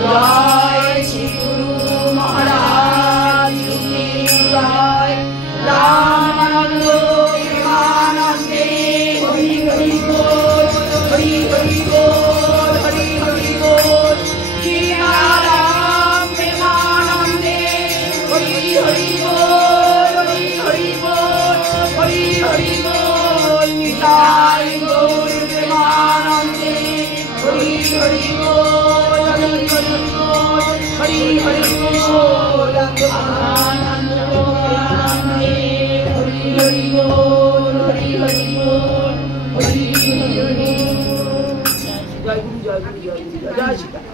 जय श्री गुरु महाराज की जय। रामानंद प्रेमानंदे हरि हरि बोल, हरि हरि बोल, हरि हरि बोल। राम प्रेमानंदे हरि हरि बोल, हरि हरि बोल, हरि हरि बोल। निताय गौर प्रेमानंदे हरि हरि बोल, हरि हरि बोल, हरि हरि बोल। आनंद प्रेमानंदे हरि हरि बोल, हरि हरि बोल, हरि हरि बोल। जय गुरु जय गुरु जय गुरु जय श्री राम।